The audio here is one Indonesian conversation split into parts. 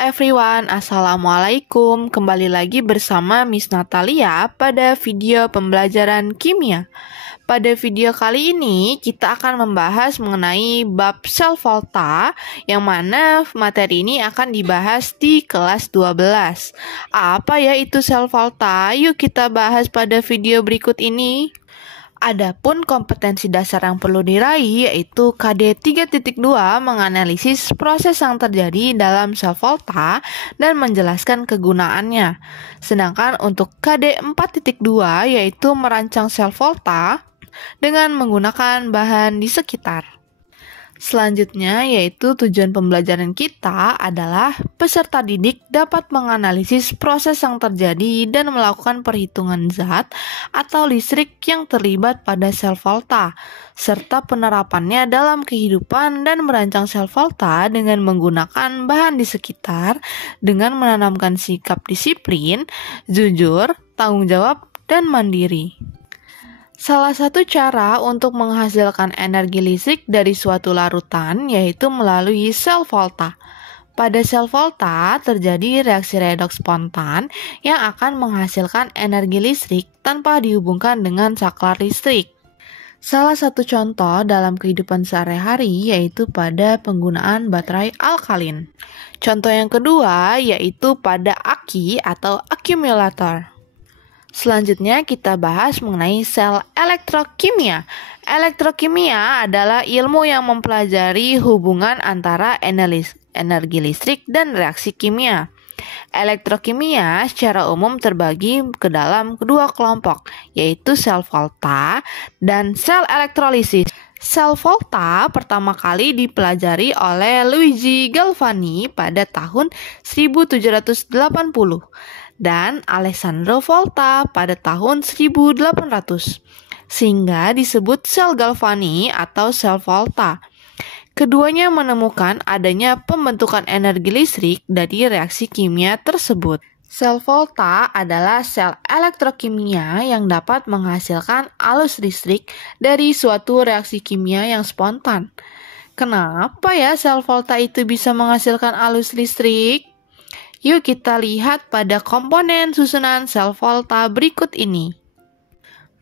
everyone, Assalamualaikum. Kembali lagi bersama Miss Natalia pada video pembelajaran kimia. Pada video kali ini kita akan membahas mengenai bab sel volta, yang mana materi ini akan dibahas di kelas 12. Apa ya itu sel volta? Yuk kita bahas pada video berikut ini. Adapun kompetensi dasar yang perlu diraih yaitu KD 3.2 menganalisis proses yang terjadi dalam sel volta dan menjelaskan kegunaannya. Sedangkan untuk KD 4.2 yaitu merancang sel volta dengan menggunakan bahan di sekitar. Selanjutnya yaitu tujuan pembelajaran kita adalah peserta didik dapat menganalisis proses yang terjadi dan melakukan perhitungan zat atau listrik yang terlibat pada sel volta, serta penerapannya dalam kehidupan dan merancang sel volta dengan menggunakan bahan di sekitar dengan menanamkan sikap disiplin, jujur, tanggung jawab, dan mandiri. Salah satu cara untuk menghasilkan energi listrik dari suatu larutan yaitu melalui sel volta. Pada sel volta terjadi reaksi redoks spontan yang akan menghasilkan energi listrik tanpa dihubungkan dengan saklar listrik. Salah satu contoh dalam kehidupan sehari-hari yaitu pada penggunaan baterai alkalin. Contoh yang kedua yaitu pada aki atau akumulator. Selanjutnya kita bahas mengenai sel elektrokimia. Elektrokimia adalah ilmu yang mempelajari hubungan antara energi listrik dan reaksi kimia. Elektrokimia secara umum terbagi ke dalam kedua kelompok, yaitu sel volta dan sel elektrolisis. Sel volta pertama kali dipelajari oleh Luigi Galvani pada tahun 1780 dan Alessandro Volta pada tahun 1800, sehingga disebut sel Galvani atau sel volta. Keduanya menemukan adanya pembentukan energi listrik dari reaksi kimia tersebut. Sel volta adalah sel elektrokimia yang dapat menghasilkan arus listrik dari suatu reaksi kimia yang spontan. Kenapa ya sel volta itu bisa menghasilkan arus listrik? Yuk kita lihat pada komponen susunan sel volta berikut ini.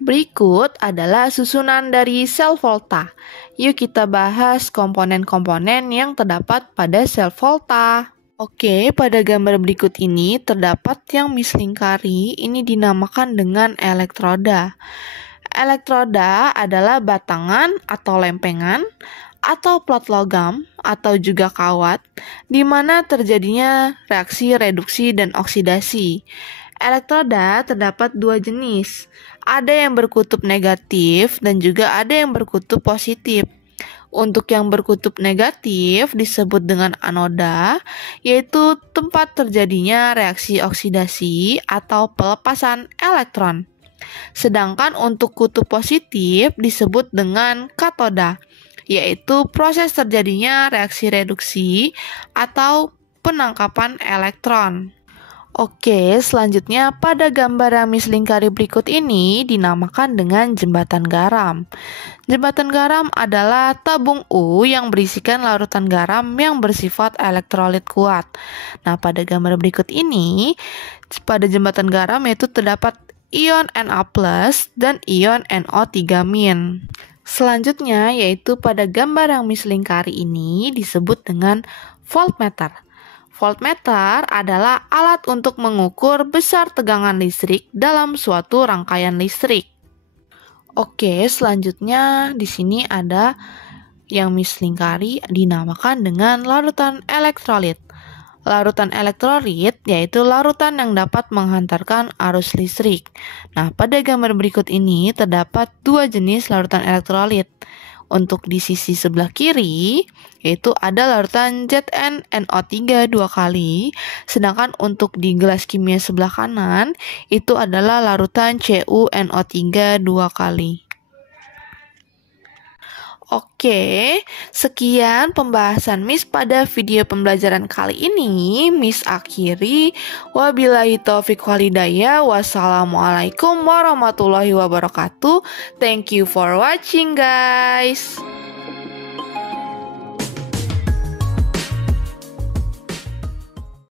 Berikut adalah susunan dari sel volta. Yuk kita bahas komponen-komponen yang terdapat pada sel volta. Oke, pada gambar berikut ini terdapat yang mislingkari, ini dinamakan dengan elektroda. Elektroda adalah batangan atau lempengan atau plat logam atau juga kawat di mana terjadinya reaksi reduksi dan oksidasi. Elektroda terdapat dua jenis. Ada yang berkutub negatif dan juga ada yang berkutub positif. Untuk yang berkutub negatif disebut dengan anoda, yaitu tempat terjadinya reaksi oksidasi atau pelepasan elektron. Sedangkan untuk kutub positif disebut dengan katoda, yaitu proses terjadinya reaksi reduksi atau penangkapan elektron. Oke, selanjutnya pada gambar yang mislingkari berikut ini dinamakan dengan jembatan garam. Jembatan garam adalah tabung U yang berisikan larutan garam yang bersifat elektrolit kuat. Nah, pada gambar berikut ini, pada jembatan garam yaitu terdapat ion Na+ dan ion NO3-. Selanjutnya yaitu pada gambar yang mislingkari ini disebut dengan voltmeter. Voltmeter adalah alat untuk mengukur besar tegangan listrik dalam suatu rangkaian listrik. Oke, selanjutnya di sini ada yang mislingkari dinamakan dengan larutan elektrolit. Larutan elektrolit yaitu larutan yang dapat menghantarkan arus listrik. Nah, pada gambar berikut ini terdapat dua jenis larutan elektrolit. Untuk di sisi sebelah kiri yaitu ada larutan ZnNO3 2 kali, sedangkan untuk di gelas kimia sebelah kanan itu adalah larutan CuNO3 2 kali. Oke, sekian pembahasan Miss pada video pembelajaran kali ini. Miss akhiri. Wabillahi taufiq walhidayah. Wassalamualaikum warahmatullahi wabarakatuh. Thank you for watching, guys.